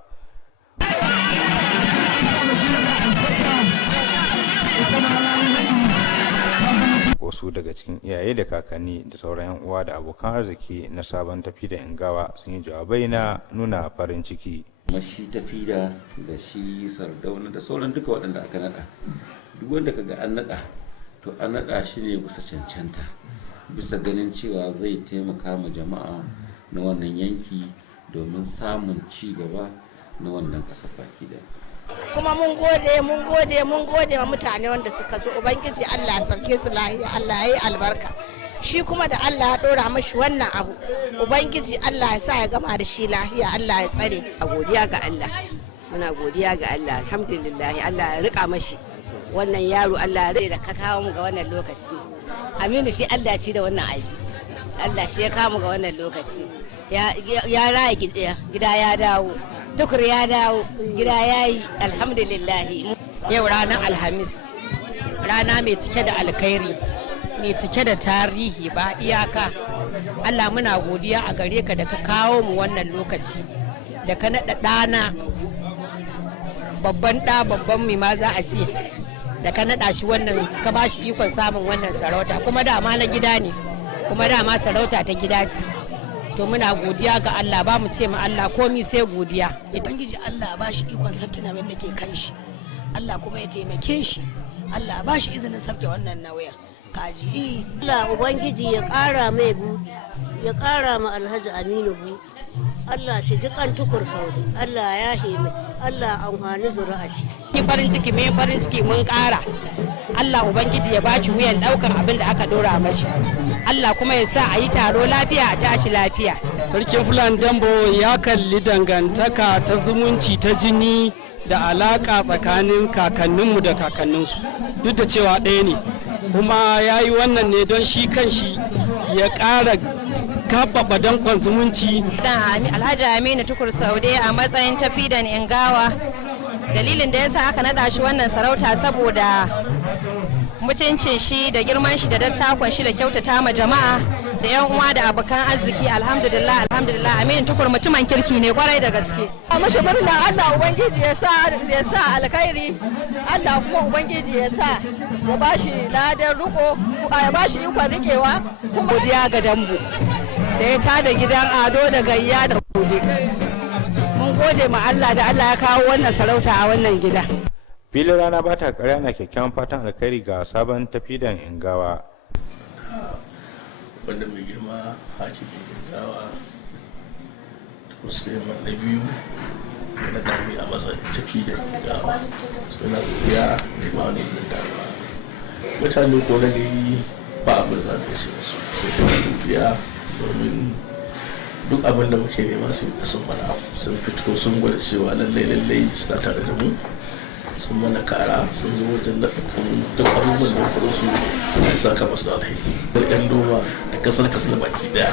Wasu daga cikin iyaye da kakanni da sauran 'yan uwa da abokan arziki na sabon tafidan Ingawa sun yi jawabai na nuna farin ciki. Mashi tafida da shi Sardauna da sauran duka waɗanda aka nada, duk wanda kaga an nada to an naɗa shi ne bisa cancanta, bisa ganin cewa zai taimaka ma jama'a na wannan yanki domin samun ci gaba na wannan ƙasar baki da. Kuma mun gode wa mutane wanda suka so, ubangiji Allah sauke su lahiya, Allah ya yi albarka. Shi kuma da Allah ya ɗora mashi wannan abu, ubangiji Allah ya sa ya gama da shi lahiya, Allah ya tsare. A godiya ga Allah, muna godiya ga Allah, alhamdulillah, Allah ya rika mashi wannan yaro, Allah ya da ka kawo mu ga wannan lokaci. Aminu shi Allah ci da wannan aibi, Allah shi ya kawo mu ga wannan lokaci. Ya raya gida ya dawo, Tukur ya dawo, gida ya yi, alhamdulillah. Yau ranar Alhamis, rana mai cike da alkhairi, mai cike da tarihi ba iyaka. Allah muna godiya a gare ka da ka kawo mu wannan lokaci, da ka naɗa ɗana babban ɗa babban mai ma za a ce, da ka naɗa shi wannan, ka ba shi ikon samun wannan sarauta, kuma dama na gida ne, kuma dama sarauta ta gida ce. To muna godiya ga Allah, ba mu ce ma Allah komi sai godiya. Ubangiji Allah ba shi ikon sabke nauyin da ke kan shi, Allah kuma ya taimake shi, Allah ba shi izinin sabke wannan nauyin. Kaji Allah Ubangiji ya ƙara mai buɗi, ya ƙara ma Alhaji Aminu buɗi, Allah shi ji kan Tukur Saude, Allah ya hime, Allah amfani zuri'a shi. Ni farin ciki mun ƙara, Allah Ubangiji ya bashi wuyan ɗaukar abin da aka ɗora mashi, Allah kuma ya sa a yi taro lafiya a tashi lafiya. Sarkin Fulani Dambo ya kalli dangantaka ta zumunci ta jini da alaƙa tsakanin kakanninmu da kakanninsu, duk da cewa ɗaya ne, kuma ya yi wannan ne don shi kan shi ya ƙara kaɓaɓa dankon zumunci. Alhaji Aminu Tukur Saude a matsayin tafidan Ingawa, dalilin da ya sa aka naɗa shi wannan sarauta saboda mutuncin shi da girman shi da dattakon shi da kyautata ma jama'a da yan uwa da abokan arziki. Alhamdulillah Aminu Tukur mutumin kirki ne kwarai da gaske. Mashi murna, Allah Ubangiji ya sa alkhairi, Allah kuma Ubangiji ya sa ya bashi ladan riko, ya bashi ikon rikewa. Kuma godiya ga Dambo da ya tada gidan ado da gayya da gode. Mun gode ma Allah da Allah ya kawo wannan sarauta a wannan gida. Filin rana ba ta karya na kyakkyawan fatan alkhairi ga sabon tafidan Ingawa. Wanda mai girma hakimin Ingawa Tukur Suleiman na biyu ya naɗa ni a matsayin tafi da gawa. Suna godiya da ba wani dama. Mutane ko na gari ba abin da za su su sai da godiya domin duk abin da muke nema sun mana sun fito sun gwada cewa lallai suna tare da mu, sun mana kara, sun zo wajen da duk abubuwan da muka su Allah ya saka masu da alheri. Yan doma da kasar na baki daya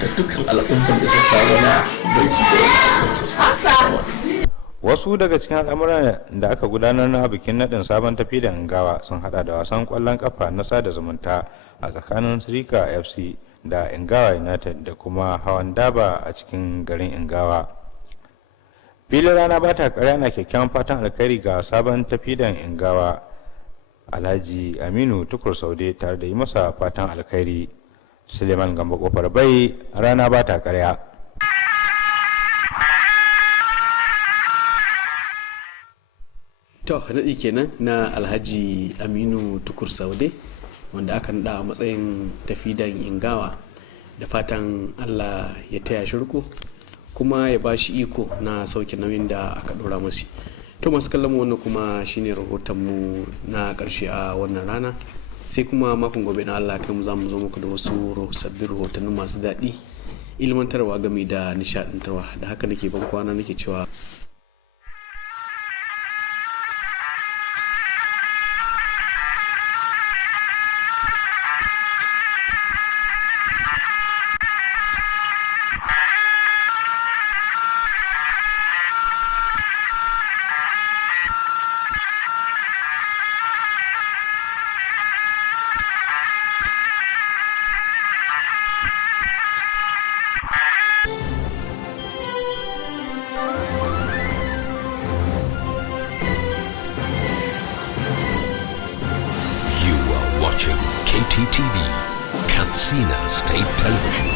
da dukkan al'ummar da suka mana bai ci da muka wasu daga cikin al'amuran da aka gudanar na bikin naɗin sabon tafi da ingawa sun hada da wasan kwallon kafa na sada zumunta a tsakanin sirika fc da ingawa united da kuma hawan daba a cikin garin ingawa. filin rana ba ta karya na kyakkyawan fatan alkhairi ga sabon tafi da ingawa alhaji aminu tukur saude tare da yi masa fatan alkhairi. Suleiman Gamba kofar bai, rana ba ta karya. To, naɗi kenan na Alhaji Aminu Tukur Saude wanda aka naɗa a matsayin tafidan ingawa, da fatan Allah ya taya shirko kuma ya ba shi iko na sauke nauyin da aka ɗora masu. To masu kallon mu wannan kuma shine rahotonmu na ƙarshe a wannan rana, sai kuma makon gobe na Allah kai mu za mu zo muku da wasu sabbin rahotanni masu daɗi, ilmantarwa game da nishaɗantarwa. Da haka nake ban kwana nake cewa watching KTTV, Katsina State Television.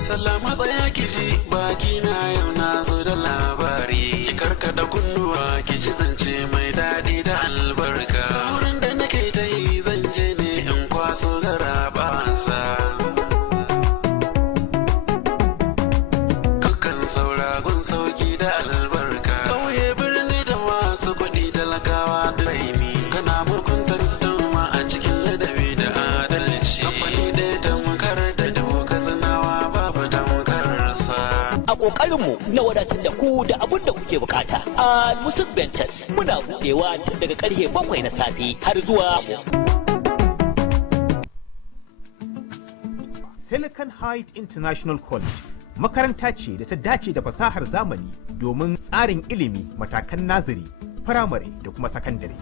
Salama tsaya kiji baki na yau na zo da labari, ki karkada kunnuwa ki ji zance mai daɗi da albarka. Wurin da nake ta yi zan je ne in kwaso garaɓasa. Kakan sauragun sauki da albarka. Ƙauye birni da masu kuɗi talakawa da laini. Kana murkun sarstoma a cikin ladabi da adalci. Kamfani ɗaya tamkar da dubu katsinawa babu tamkarsa. A ƙoƙarinmu na wadatar da ku da abin da kuke bukata. A Musik Ventures muna buɗewa tun daga ƙarfe 7 na safe har zuwa Silicon Heights International College makaranta ce da ta dace da fasahar zamani domin tsarin ilimi matakan naziri, firamare da kuma sakandare.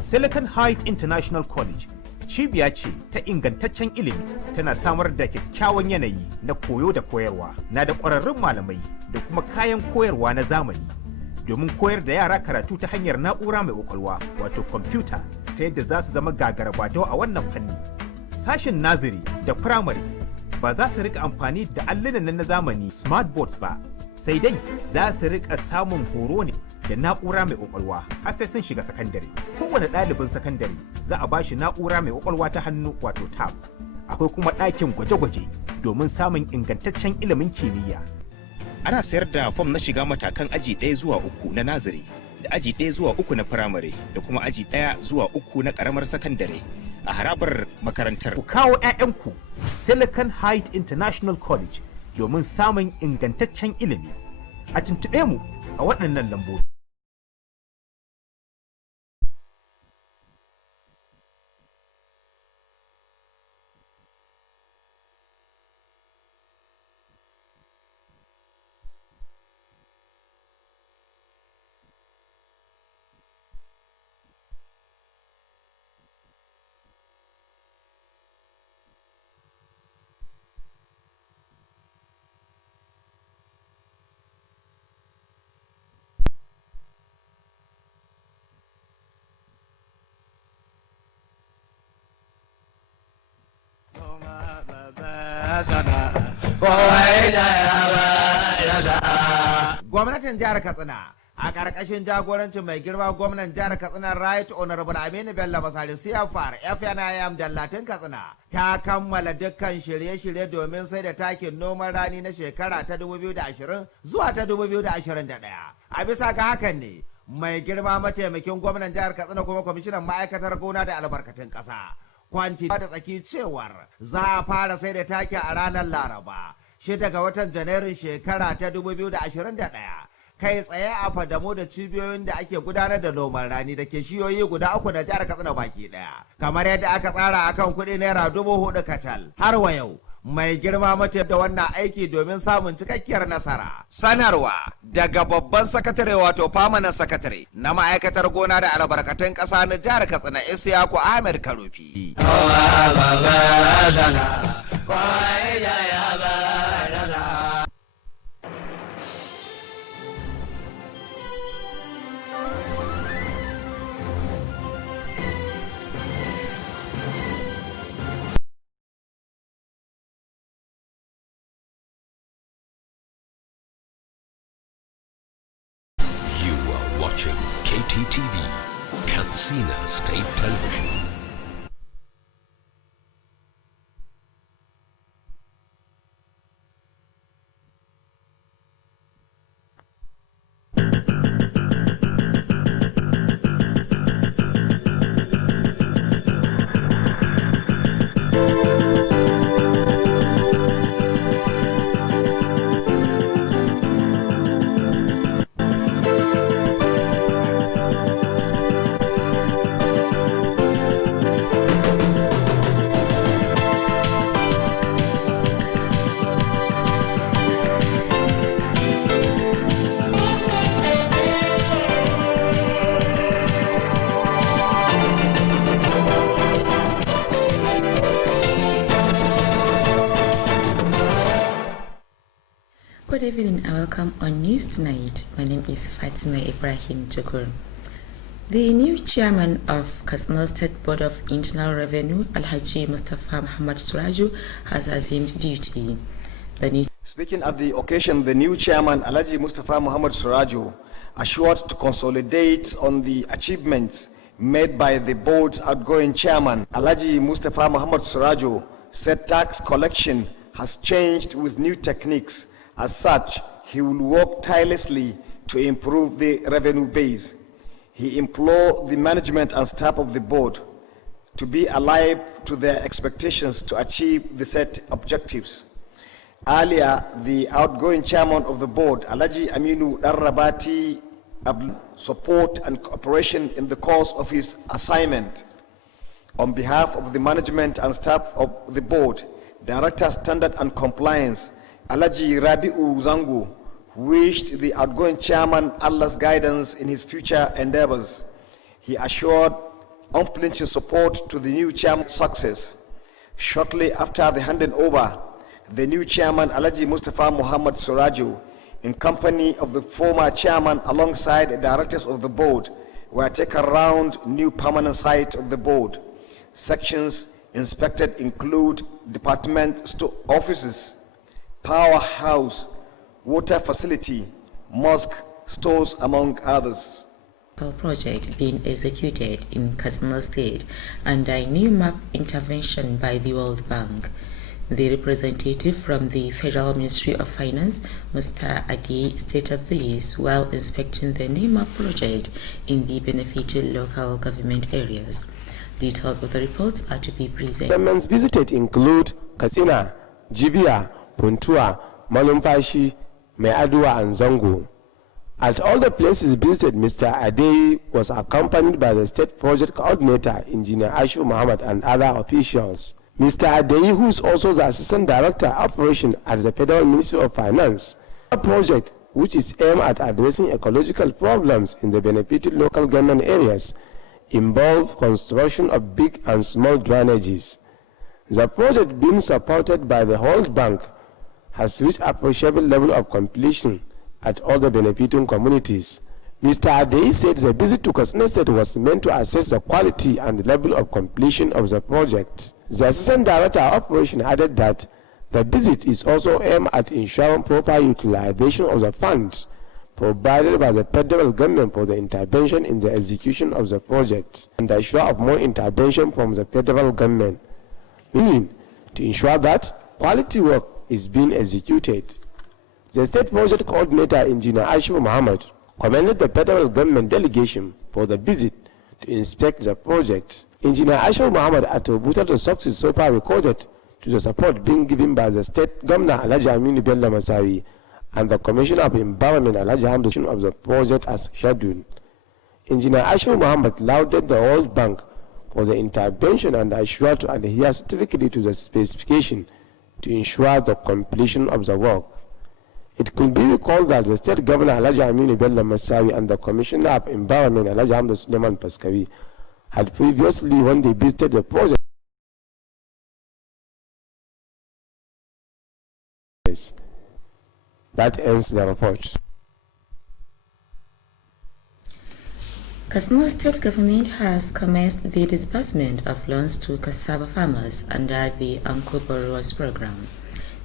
Silicon Heights International College cibiya ce ta ingantaccen ilimi, tana samar da kyakkyawan yanayi na koyo da koyarwa, na da ƙwararrun malamai da kuma kayan koyarwa na zamani domin koyar da yara karatu ta hanyar na'ura mai ƙwaƙwalwa wato kwamfuta, ta yadda za su zama gagara-badau a wannan fanni. Sashen naziri da firamare ba za su rika amfani da allunan na zamani smart boards ba, sai dai za su rika samun horo ne da na'ura mai ƙwaƙwalwa har sai sun shiga sakandare. Kowane ɗalibin sakandare za a bashi na'ura mai ƙwaƙwalwa ta hannu wato tab. Akwai kuma ɗakin gwaje-gwaje domin samun ingantaccen ilimin kimiyya. Ana sayar da fom na shiga matakan aji 1 zuwa 3 na naziri, da aji 1 zuwa 3 na firamare, da kuma aji 1 zuwa 3 na ƙaramar sakandare a harabar makarantar. Ku kawo 'ya'yanku Silicon Heights International College domin samun ingantaccen ilimi. A tuntuɓe mu a waɗannan lambobi. Gwamnatin jihar Katsina a ƙarƙashin jagorancin mai girma gwamnan jihar Katsina Right Honorable Aminu Bello Masari CFR FNIM Dallatin Katsina ta kammala dukkan shirye-shirye domin sai da takin noman rani na shekara ta 2020 zuwa ta 2021. A bisa ga hakan ne mai girma mataimakin gwamnan jihar Katsina kuma kwamishinan ma'aikatar gona da albarkatun ƙasa kwanci da tsaki cewar za a fara sai da taki a ranar Laraba 6 ga watan Janairun shekara ta 2021 kai tsaye a fadamu da cibiyoyin da ake gudanar da noman rani da ke shiyoyi guda 3 da jihar Katsina baki daya kamar yadda aka tsara akan kuɗi naira 4,000 kacal. Har wa yau mai girma mace da wannan aiki domin samun cikakkiyar nasara. Sanarwa daga babban sakatare wato famanan sakatare na ma'aikatar gona da albarkatun ƙasa na jihar Katsina Isiyaku Ahmed Karofi. Watching KTTV, Katsina State Television. Good evening and welcome on News Tonight. My name is Fatima Ibrahim Jagur. The new chairman of Katsina State Board of Internal Revenue, Alhaji Mustafa Muhammad Suraju, has assumed duty. Speaking at the occasion, the new chairman, Alhaji Mustafa Muhammad Suraju, assured to consolidate on the achievements made by the board's outgoing chairman, Alhaji Mustafa Muhammad Suraju, said tax collection has changed with new techniques. As such, he will work tirelessly to improve the revenue base. He implored the management and staff of the board to be alive to their expectations to achieve the set objectives. Earlier, the outgoing chairman of the board, Alhaji Aminu Darrabati, support and cooperation in the course of his assignment. On behalf of the management and staff of the board, Director Standard and Compliance, Alhaji Rabi'u Zangu, wished the outgoing chairman Allah's guidance in his future endeavors. He assured unflinching support to the new chairman's success. Shortly after the handing over, the new chairman Alhaji Mustafa Muhammad Suraju, in company of the former chairman alongside the directors of the board, were taken around new permanent site of the board. Sections inspected include department offices, powerhouse, water facility, mosque, stores, among others. Project being executed in Katsina State under a new map intervention by the World Bank. The representative from the Federal Ministry of Finance, Mr. Adi, stated this while inspecting the new map project in the benefited local government areas. Details of the reports are to be presented. Governments visited include Katsina, Jibia, Puntua, Malumfashi, Meadua, and Zango. At all the places visited, Mr. Adey was accompanied by the state project coordinator, Engineer Ashu Muhammad, and other officials. Mr. Adey, who is also the Assistant Director of Operation at the Federal Ministry of Finance, a project which is aimed at addressing ecological problems in the benefited local government areas, involve construction of big and small drainages. The project being supported by the World Bank has reached appreciable level of completion at all the benefiting communities. Mr. Adey said the visit to Katsina State was meant to assess the quality and level of completion of the project. The Assistant Director of Operation added that the visit is also aimed at ensuring proper utilization of the funds provided by the federal government for the intervention in the execution of the project and the issue of more intervention from the federal government, meaning to ensure that quality work is being executed. The state project coordinator, Engineer Ashifu Muhammad, commended the federal government delegation for the visit to inspect the project. Engineer Ashifu Muhammad attributed the success so far recorded to the support being given by the state governor Alhaji Aminu Bello Masari and the Commissioner of Environment Alhaji Hamdu of the project as scheduled. Engineer Ashifu Muhammad lauded the World Bank for the intervention and assured to adhere strictly to the specification to ensure the completion of the work. It could be recalled that the state governor Alhaji Aminu Bello Masari and the Commissioner of Environment Alhaji Hamdu Suleiman Paskawi had previously, when they visited the project, that ends the report. Katsina State Government has commenced the disbursement of loans to cassava farmers under the Anko Borrowers Program.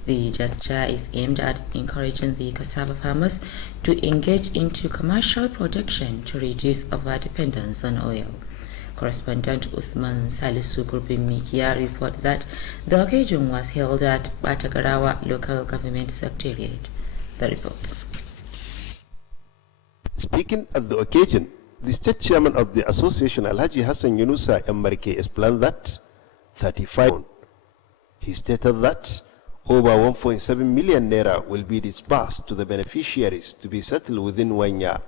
The gesture is aimed at encouraging the cassava farmers to engage into commercial production to reduce over-dependence on oil. Correspondent Uthman Salisu Gurbin Mikia report that the occasion was held at Batagarawa Local Government Secretariat. The report. Speaking at the occasion, the state chairman of the association, Alhaji Hassan Yunusa Mbarke, explained that 35. He stated that over 1.7 million naira will be disbursed to the beneficiaries to be settled within 1 year.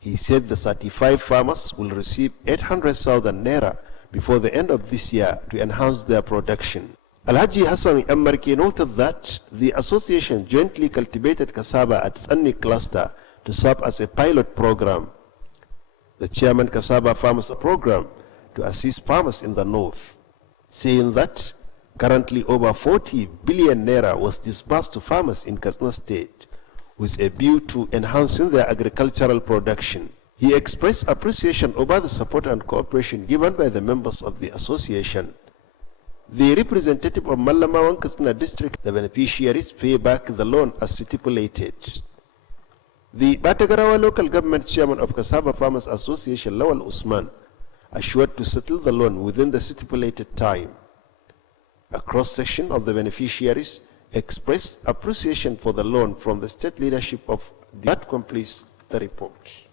He said the 35 farmers will receive 800,000 naira before the end of this year to enhance their production. Alhaji Hassan Mbarke noted that the association jointly cultivated cassava at Tsanni cluster to serve as a pilot program. The chairman Cassava Farmers Program to assist farmers in the north, saying that currently over 40 billion naira was disbursed to farmers in Katsina State with a view to enhancing their agricultural production. He expressed appreciation over the support and cooperation given by the members of the association. The representative of Malamawan Katsina district, the beneficiaries pay back the loan as stipulated. The Batagarawa local government chairman of Cassava Farmers Association, Lawal Usman, assured to settle the loan within the stipulated time. A cross-section of the beneficiaries expressed appreciation for the loan from the state leadership of that completes the report.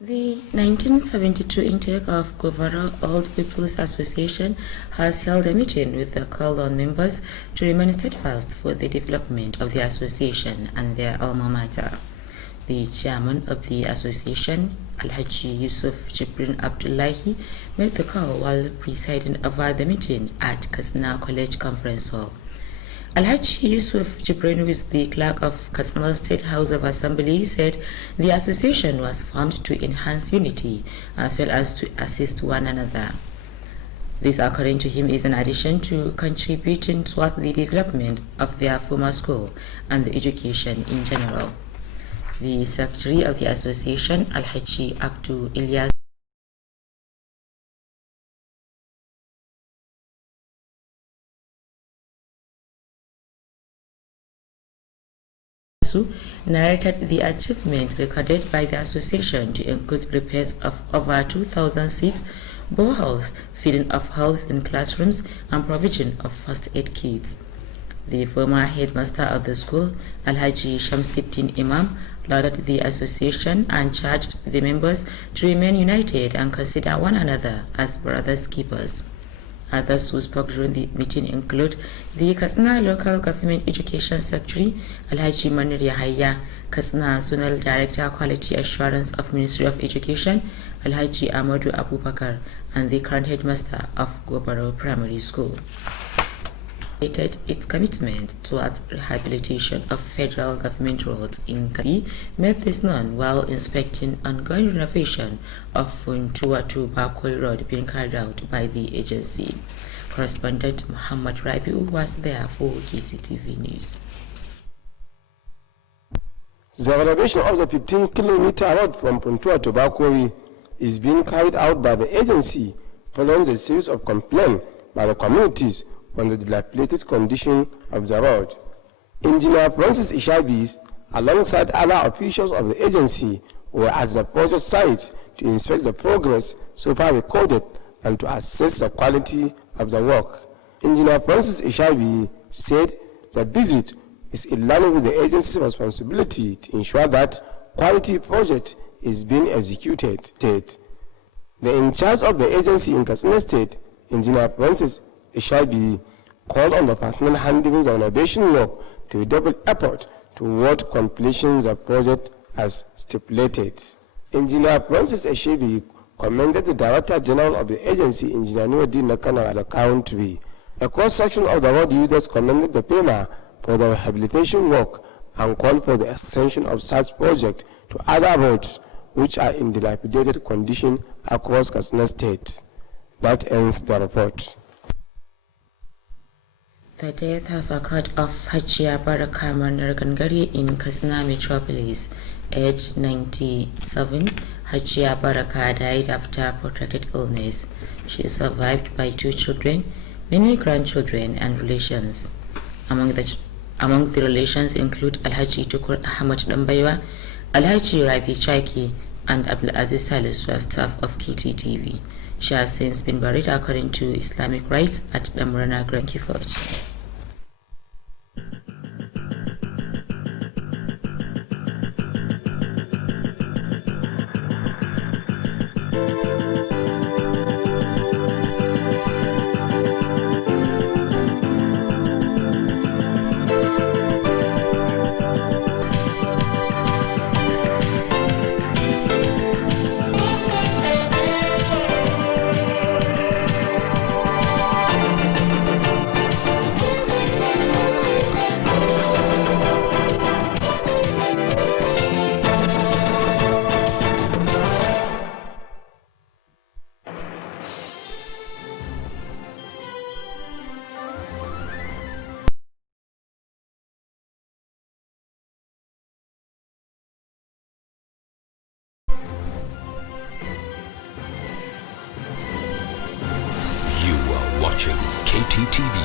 The 1972 intake of Govara Old People's Association has held a meeting with the call on members to remain steadfast for the development of the association and their alma mater. The chairman of the association, Alhaji Yusuf Jibrin Abdullahi, made the call while presiding over the meeting at Katsina College Conference Hall. Alhaji Yusuf Jibrin, who is the clerk of Katsina State House of Assembly, said the association was formed to enhance unity as well as to assist one another. This, according to him, is in addition to contributing towards the development of their former school and the education in general. The secretary of the association, Alhaji Abdu Ilyas, narrated the achievement recorded by the association to include repairs of over 2,006 boreholes, feeding of holes in classrooms, and provision of first aid kits. The former headmaster of the school, Alhaji Shamsiddin Imam, lauded the association and charged the members to remain united and consider one another as brothers keepers. Others who spoke during the meeting include the Katsina Local Government Education Secretary, Alhaji Manir Yahaya, Katsina Zonal Director Quality Assurance of Ministry of Education, Alhaji Amadou Abubakar, and the current headmaster of Gobaro Primary School. Its commitment towards rehabilitation of federal government roads in Kabi made this known while inspecting ongoing renovation of Funtua to Bakoi Road being carried out by the agency. Correspondent Muhammad Rabiu was there for KTTV News. The renovation of the 15-kilometer road from Funtua to Bakoi is being carried out by the agency following a series of complaints by the communities on the dilapidated condition of the road. Engineer Francis Ishabis alongside other officials of the agency, were at the project site to inspect the progress so far recorded and to assess the quality of the work. Engineer Francis Ishabi said the visit is in line with the agency's responsibility to ensure that quality project is being executed. The in charge of the agency in Katsina State, Engineer Francis Ishabi, called on the personnel handling the renovation work to redouble effort toward completion of the project as stipulated. Engineer Francis Ishabi commended the Director General of the agency, Engineer Nuruddin Nakana, at the country. A cross-section of the road users commended the FEMA for the rehabilitation work and called for the extension of such project to other roads which are in dilapidated condition across Katsina State. That ends the report. The death has occurred of Hajia Baraka Manar Gangari in Katsina metropolis. Aged 97, Hajia Baraka died after protracted illness. She is survived by 2 children, many grandchildren and relations. Among the relations include Alhaji Tukur Ahmad Dambaiwa, Alhaji Rabi Chaki, and Abdulaziz Salisu, staff of KTTV. She has since been buried according to Islamic rites at Damrana Granki Fort. Watching KTTV,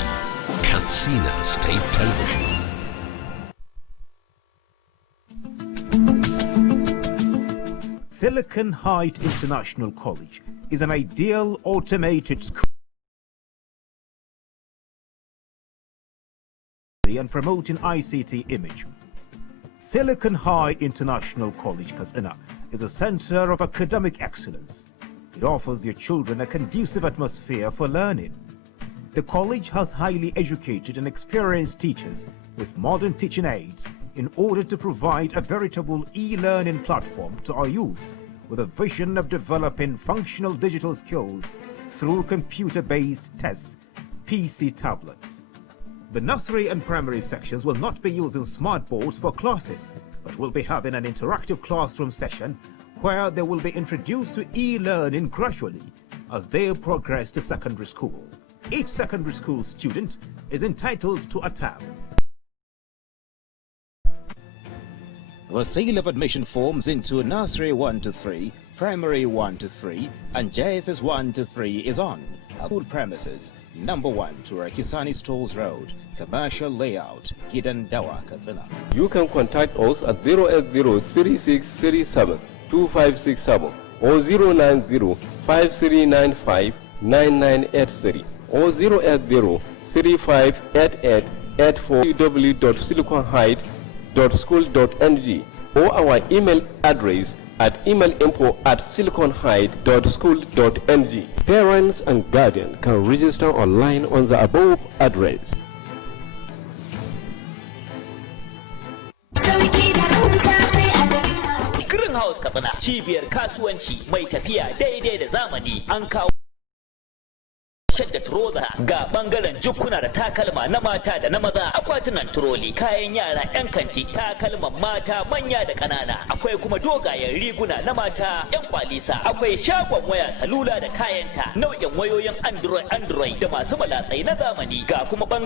Katsina State Television. Silicon Heights International College is an ideal automated school and promoting ICT image. Silicon Heights International College, Katsina, is a center of academic excellence. It offers your children a conducive atmosphere for learning. The college has highly educated and experienced teachers with modern teaching aids in order to provide a veritable e-learning platform to our youths with a vision of developing functional digital skills through computer-based tests, PC tablets. The nursery and primary sections will not be using smart boards for classes, but will be having an interactive classroom session where they will be introduced to e-learning gradually as they progress to secondary school. Each secondary school student is entitled to a tab. The sale of admission forms into Nursery 1 to 3, Primary 1 to 3, and JSS 1 to 3 is on school premises, number 1 Turakisani Stores Road, Commercial Layout, Gidandawa, Katsina. You can contact us at 080-3637-2567 or 090-5395-9983 or 080-3588-84 www.siliconheight.school.ng or our email address at emailinfo@siliconheight.school.ng. Parents and guardians can register online on the above address. Greenhouse Katsina, cibiyar kasuwanci mai tafiya daidai da zamani, an kawo shadda troza ga bangaren jukkuna da takalma na mata da na maza, akwatunan turoli, kayan yara, yan kanti, takalman mata manya da kanana, akwai kuma dogayen riguna na mata, yan kwalisa, akwai shagon waya salula da kayanta, nau'in wayoyin android da masu malatsai na zamani, ga kuma bangaren